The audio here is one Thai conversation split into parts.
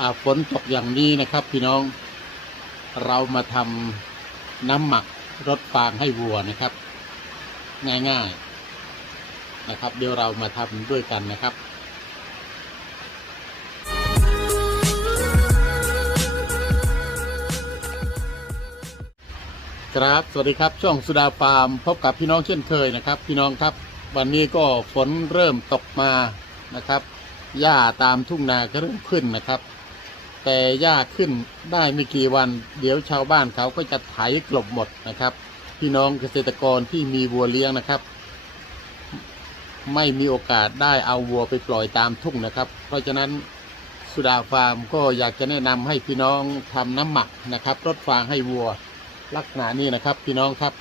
อาฝนตกอย่างนี้นะครับ พี่น้องเรามาทำน้ำหมักรดฟางให้วัวนะครับ ง่ายๆนะครับ เดี๋ยวเรามาทำด้วยกันนะครับครับสวัสดีครับช่องสุดาฟาร์มพบกับพี่น้องเช่นเคยนะครับ พี่น้องครับ วันนี้ก็ฝนเริ่มตกมานะครับหญ้าตามทุ่งนาก็เริ่มขึ้นนะครับ แต่หญ้าขึ้นได้ไม่กี่วัน เดี๋ยวชาวบ้านเขาก็จะไถกลบหมดนะครับ พี่น้องเกษตรกรที่มีวัวเลี้ยงนะครับ ไม่มีโอกาสได้เอาวัวไปปล่อยตามทุ่งนะครับ เพราะฉะนั้นสุดาฟาร์มก็อยากจะแนะนำให้พี่น้องทำน้ำหมักนะครับรดฟางให้วัวลักษณะนี้นะครับ พี่น้องครับ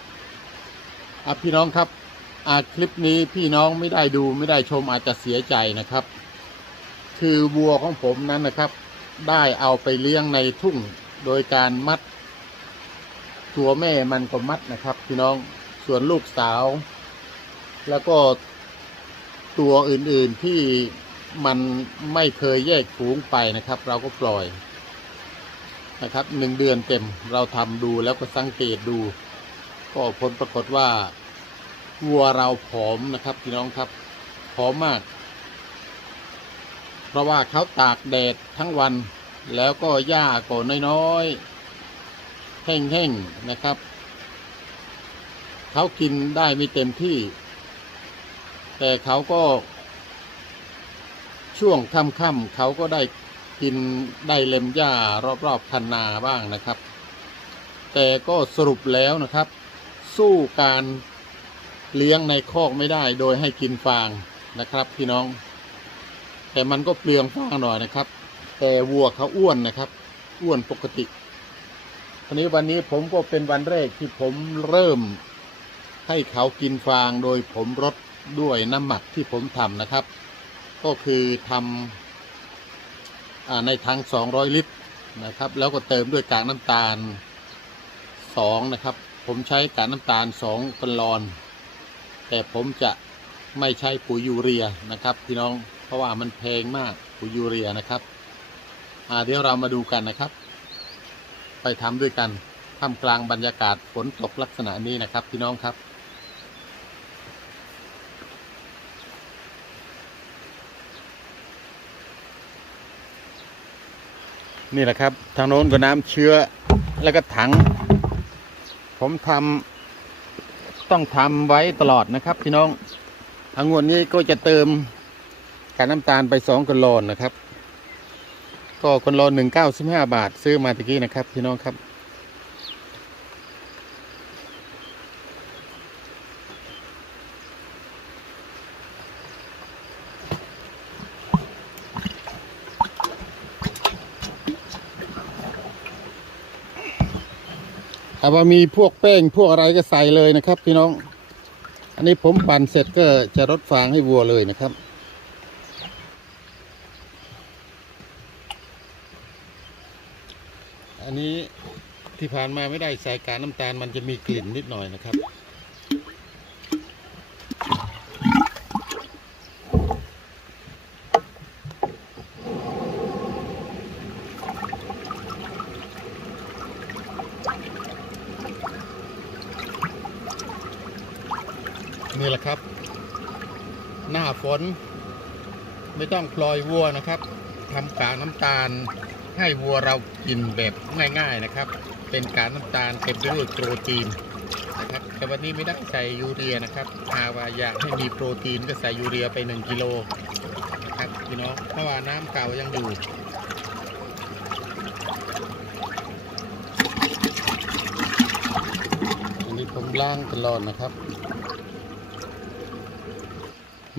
อะพี่น้องครับอะคลิปนี้พี่น้องไม่ได้ดูไม่ได้ชมอาจจะเสียใจนะครับ คือวัวของผมนั้นนะครับ ได้เอาไปเลี้ยงในทุ่งโดยการมัด ตัวแม่มันก็มัดนะครับ พี่น้องส่วนลูกสาว แล้วก็ตัวอื่นๆที่มันไม่เคยแยกฝูงไปนะครับ เราก็ปล่อยนะครับหนึ่งเดือนเต็มเราทำดูแล้วก็สังเกตดู ก็ผลปรากฏว่าวัวเราผอมนะครับ พี่น้องครับผอมมาก เพราะว่าเขาตากแดดทั้งวัน แล้วก็หญ้าก็น้อยๆแห้งๆนะครับ เขากินได้ไม่เต็มที่ แต่เขาก็ ช่วงค่ำๆเขาก็ได้กินได้เล็มหญ้ารอบๆคันนาบ้างนะครับ แต่ก็สรุปแล้วนะครับ สู้การเลี้ยงในคอกไม่ได้โดยให้กินฟางนะครับพี่น้อง แต่มันก็เปลืองฟางหน่อยนะครับ แต่วัวเขาอ้วนนะครับ อ้วนปกติทีนี้วันนี้ผมก็เป็นวันแรกที่ผมเริ่มให้เขากินฟางโดยผมรดด้วยน้ำหมักที่ผมทำนะครับ ก็คือทำอ่าในถัง 200 ลิตรนะครับ แล้วก็เติมด้วยกากน้ำตาล 2 นะครับ ผมใช้กากน้ำตาล 2กลอน แต่ผมจะไม่ใช้ปุ๋ยยูเรียนะครับพี่น้อง เพราะว่ามันแพงมากปุ๋ยยูเรียนะครับเดี๋ยวเรามาดูกันนะครับ ไปทำด้วยกันท่ามกลางบรรยากาศฝนตกลักษณะนี้นะครับ พี่น้องครับนี่แหละครับ ทางโน้นก็น้ำเชื้อแล้วก็ถัง ผมทำต้องทำไว้ตลอดนะครับ พี่น้องทางงวดนี้ก็จะเติม กากน้ำตาลไปสองกลอนนะครับ ก็กลอนหนึ่งเก้าสิบห้าบาท ซื้อมาตะกี้นะครับ พี่น้องครับ ถ้าว่ามีพวกแป้งพวกอะไรก็ใส่เลยนะครับ พี่น้อง อันนี้ผมปั่นเสร็จก็จะรดฟางให้วัวเลยนะครับ อันนี้ที่ผ่านมาไม่ได้ใส่กากน้ำตาลมันจะมีกลิ่นนิดหน่อยนะครับ นี่แหละครับ หน้าฝน ไม่ต้องปล่อยวัวนะครับทำกากน้ำตาล ให้วัวเรากินแบบง่าย ๆนะครับ เป็นกากน้ำตาลเต็มไปด้วยโปรตีนนะครับแต่วันนี้ไม่ได้ใส่ยูเรียนะครับหากว่าอยากให้มีโปรตีนก็ใส่ยูเรียไป 1กิโลนะครับพี่น้องเพราะว่าน้ำเก่ายังอยู่อันนี้ผมล้างตลอดนะครับ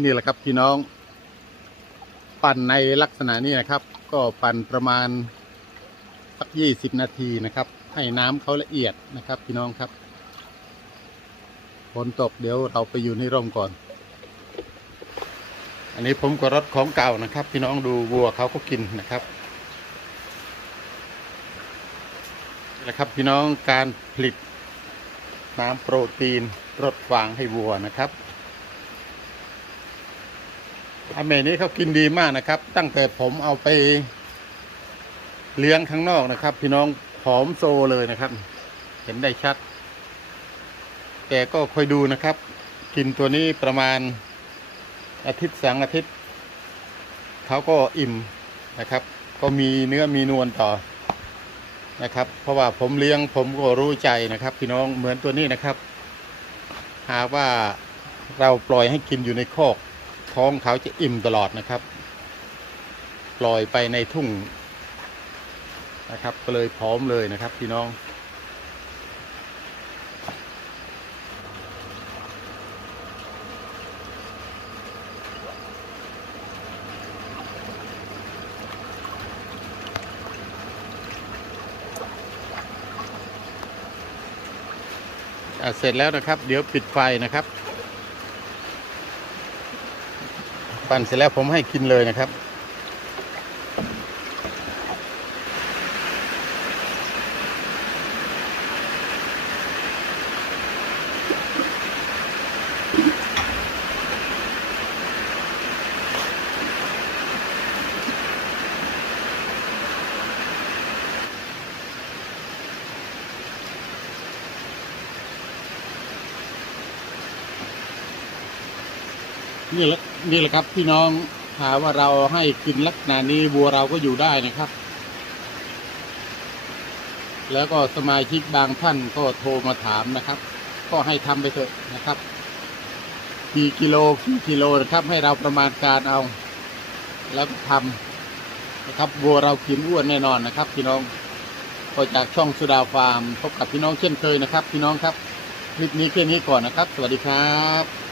นี่แหละครับพี่น้อง ปั่นในลักษณะนี้นะครับ ก็ปั่นประมาณสักยี่สิบนาทีนะครับ ให้น้ำเขาละเอียดนะครับ พี่น้องครับฝนตกเดี๋ยวเราไปอยู่ในร่มก่อน อันนี้ผมก็รถของเก่านะครับ พี่น้องดูวัวเขาก็กินนะครับนี่แหละครับพี่น้องการผลิตน้ำโปรตีนรดฟางให้วัวนะครับ อเมนี้เขากินดีมากนะครับ ตั้งแต่ผมเอาไปเลี้ยงข้างนอกนะครับ พี่น้องผอมโซเลยนะครับ เห็นได้ชัด แต่ก็คอยดูนะครับ กินตัวนี้ประมาณอาทิตย์สองอาทิตย์เขาก็อิ่มนะครับ ก็มีเนื้อมีนวลต่อนะครับ เพราะว่าผมเลี้ยงผมก็รู้ใจนะครับ พี่น้องเหมือนตัวนี้นะครับ หากว่าเราปล่อยให้กินอยู่ในคอก ท้องเขาจะอิ่มตลอดนะครับ ปล่อยไปในทุ่งนะครับ ก็เลยพร้อมเลยนะครับพี่น้องเสร็จแล้วนะครับ เดี๋ยวปิดไฟนะครับ ปั่นเสร็จแล้วผมให้กินเลยนะครับ นี่แหละ นี่แหละครับพี่น้องหาว่าเราให้กินลักษณะนี้วัวเราก็อยู่ได้นะครับ แล้วก็สมาชิกบางท่านก็โทรมาถามนะครับ ก็ให้ทำไปเถอะนะครับกี่กิโลกี่กิโลนะครับ ให้เราประมาณการเอา แล้วทำนะครับวัวเรากินอ้วนแน่นอนนะครับ พี่น้องก็จากช่องสุดาฟาร์มพบกับพี่น้องเช่นเคยนะครับ พี่น้องครับ คลิปนี้แค่นี้ก่อนนะครับ สวัสดีครับ